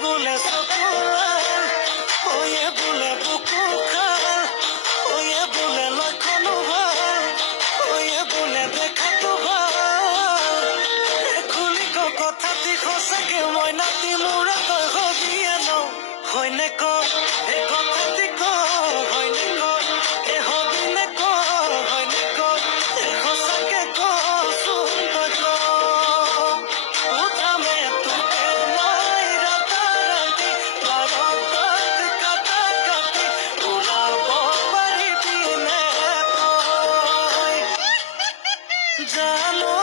বোলে চকুলাল বোলে বুকু খাল বোলে লক্ষণো ভাল বোলে দেখাতো ভাল খুলি কথাটি সঁচাকে মই নাতি মোৰ আগৰ হবিয়ে ন হয়নে ক এই কথাটি ক হয়নে ক এই হবি নে ক হয়নে ক এই সঁচাকে কচোন তই ক উঠামে তোকে মই ৰাতাৰাতি বাৰটাত কাটা কাটি ওলাব পাৰিবি নে তই জানো